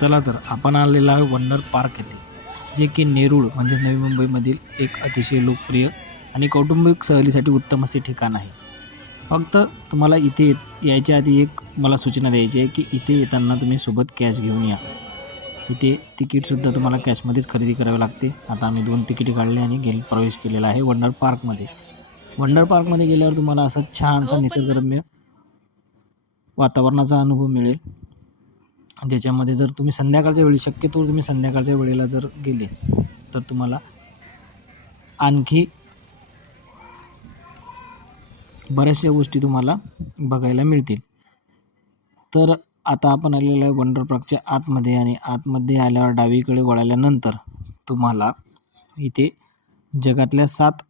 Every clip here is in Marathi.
चला तर आपण आलेलो आहे वंडर पार्क येथे, जे की नेरूळ म्हणजे नवी मुंबईमधील एक अतिशय लोकप्रिय आणि कौटुंबिक सहलीसाठी उत्तम असे ठिकाण आहे. फक्त तुम्हाला इथे यायच्या आधी एक मला सूचना द्यायची आहे, की इथे येताना तुम्ही सोबत कॅश घेऊन या. इथे तिकीटसुद्धा तुम्हाला कॅशमध्येच खरेदी करावी लागते. आता आम्ही 2 तिकिटे काढली आणि प्रवेश केलेला आहे वंडर पार्कमध्ये. वंडर पार्कमध्ये गेल्यावर तुम्हाला असा छानसा हो, पण ना निसर्गरम्य वातावरणाचा अनुभव मिळेल. ज्याच्यामध्ये जर तुम्ही संध्याकाळच्या वेळी शक्यतो तुम्ही संध्याकाळच्या वेळेला जर गेले, तर तुम्हाला आणखी बऱ्याचशा गोष्टी तुम्हाला बघायला मिळतील. तर आता आपण आलेलो आहे वंडर पार्कच्या आतमध्ये आणि आतमध्ये आल्यावर डावीकडे वळाल्यानंतर तुम्हाला इथे जगातल्या 7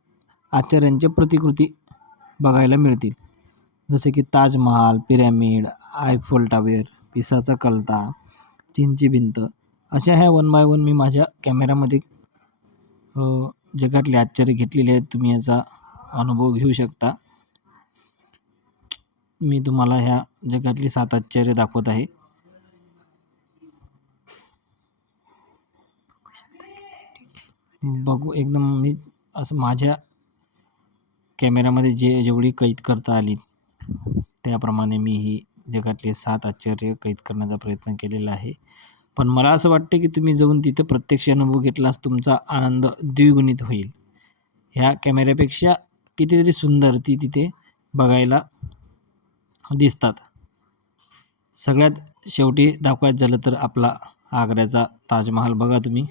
आश्चर्यांच्या प्रतिकृती बघायला मिळतील. जसे की ताजमहाल, पिरॅमिड, आयफल टॉवर, पिसाचा कलता, चीनची भिंत. अशा ह्या वन बाय वन मी माझ्या कॅमेऱ्यामध्ये जगातले आश्चर्य घेतलेले आहेत. तुम्ही याचा अनुभव घेऊ शकता. मी तुम्हाला ह्या जगातली 7 आश्चर्य दाखवत आहे. बघू एकदम मी असं माझ्या कॅमेऱ्यामध्ये जेवढी कैद करता आली, त्याप्रमाणे मी ही जगातले 7 आश्चर्य कैद करण्याचा प्रयत्न केलेला आहे. पण मला असं वाटतं की तुम्ही जाऊन तिथं प्रत्यक्ष अनुभव घेतलास तुमचा आनंद द्विगुणित होईल. ह्या कॅमेऱ्यापेक्षा कितीतरी सुंदर ती तिथे बघायला दिसतात. सगळ्यात शेवटी दाखवायचं झालं तर आपला आग्र्याचा ताजमहाल बघा तुम्ही.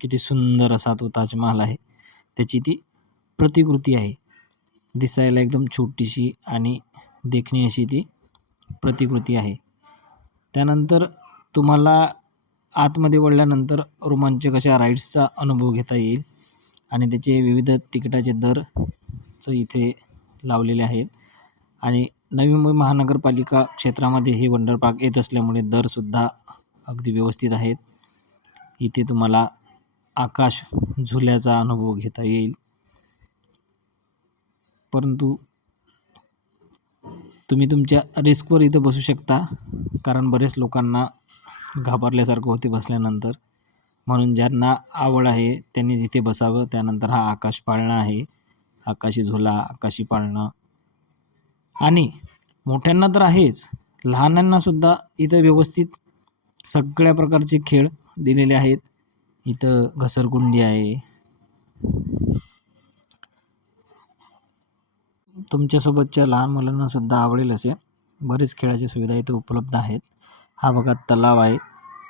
किती सुंदर असा तो ताजमहाल आहे. त्याची ती प्रतिकृती आहे. दिसायला एकदम छोटीशी आणि देखणी अशी ती प्रतिकृती आहे. त्यानंतर तुम्हाला आतमध्ये वळल्यानंतर रोमांचक अशा राईड्सचा अनुभव घेता येईल आणि त्याचे विविध तिकिटाचे दरच इथे लावलेले आहेत. आणि नवी मुंबई महानगरपालिका क्षेत्रामध्ये हे वंडर पार्क येत असल्यामुळे दरसुद्धा अगदी व्यवस्थित आहेत. इथे तुम्हाला आकाश झुल्याचा अनुभव घेता येईल. परंतु तुम्ही तुमच्या रिस्कवर इथं बसू शकता, कारण बरेच लोकांना घाबरल्यासारखं होते बसल्यानंतर. म्हणून ज्यांना आवड आहे त्यांनी तिथे बसावं. त्यानंतर हा आकाश पाळणा आहे, आकाशी झुला, आकाशी पाळणा. आणि मोठ्यांना तर आहेच, लहानांनासुद्धा इथं व्यवस्थित सगळ्या प्रकारचे खेळ दिलेले आहेत. इथं घसरगुंडी आहे. तुमच्यासोबतच्या लहान मुलांनासुद्धा आवडेल असे बरेच खेळाच्या सुविधा इथे उपलब्ध आहेत. हा बघा तलाव आहे.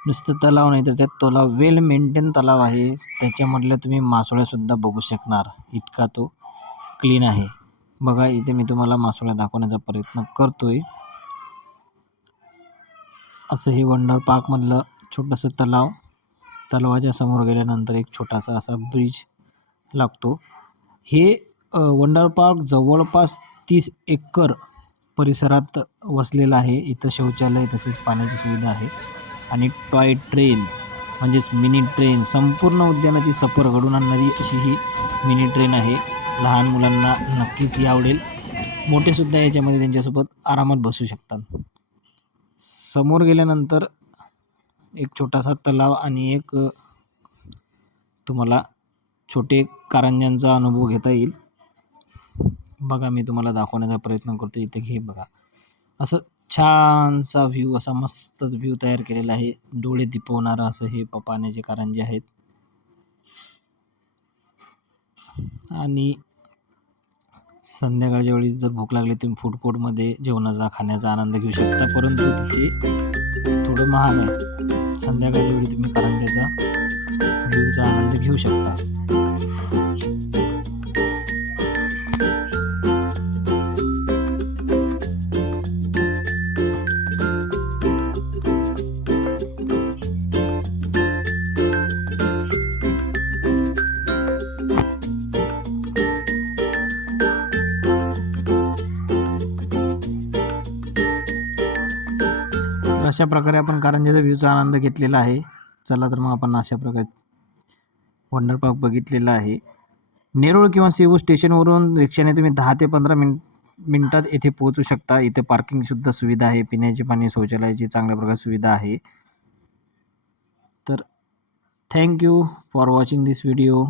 नुसतं तलाव नाही तर त्यात तलाव वेल मेंटेन तलाव आहे. त्याच्यामधल्या तुम्ही मासोळ्यासुद्धा बघू शकणार, इतका तो क्लीन आहे. बघा इथे मी तुम्हाला मासोळ्या दाखवण्याचा प्रयत्न करतोय. असं हे वंडर पार्कमधलं छोटंसं तलाव. तलावाच्या समोर गेल्यानंतर एक छोटासा असा ब्रिज लागतो. हे वंडर पार्क जवळपास 30 एकर परिसरात वसलेलं आहे. इथं शौचालय तसेच पाण्याची सुविधा आहे आणि टॉय ट्रेन म्हणजेच मिनी ट्रेन, संपूर्ण उद्यानाची सफर घडवून आणणारी अशी ही मिनी ट्रेन आहे. लहान मुलांना नक्कीच ही आवडेल. मोठेसुद्धा याच्यामध्ये त्यांच्यासोबत आरामात बसू शकतात. समोर गेल्यानंतर एक छोटासा तलाव आणि एक तुम्हाला छोटे कारंज्यांचा अनुभव घेता येईल. बघा मी तुम्हाला दाखवण्याचा प्रयत्न करतो. इथे हे बघा, असं छानसा व्ह्यू, असा मस्त व्ह्यू तयार केलेला आहे. डोळे दिपवणारं असं हे पाण्याचे कारंजे आहेत. आणि संध्याकाळच्या वेळी जर भूक लागली तुम्ही फूड कोर्टमध्ये जेवणाचा खाण्याचा आनंद घेऊ शकता, परंतु तिथे थोडं महाग आहे. संध्याकाळच्या वेळी तुम्ही कारंज्याचा व्ह्यूचा आनंद घेऊ शकता. तर अशा प्रकारे आपण कारंजाच्या व्ह्यूचा आनंद घेतलेला आहे. चला तर मग आपण अशा प्रकारे वंडर पार्क बघितलेला आहे. नेरूळ किंवा सेवू स्टेशनवरून रिक्षाने तुम्ही 10 ते 15 मिनिटात येथे पोहोचू शकता. इथे पार्किंगसुद्धा सुविधा आहे. पिण्याचे पाणी, शौचालयाची चांगल्या प्रकारे सुविधा आहे. तर thank you for watching this video.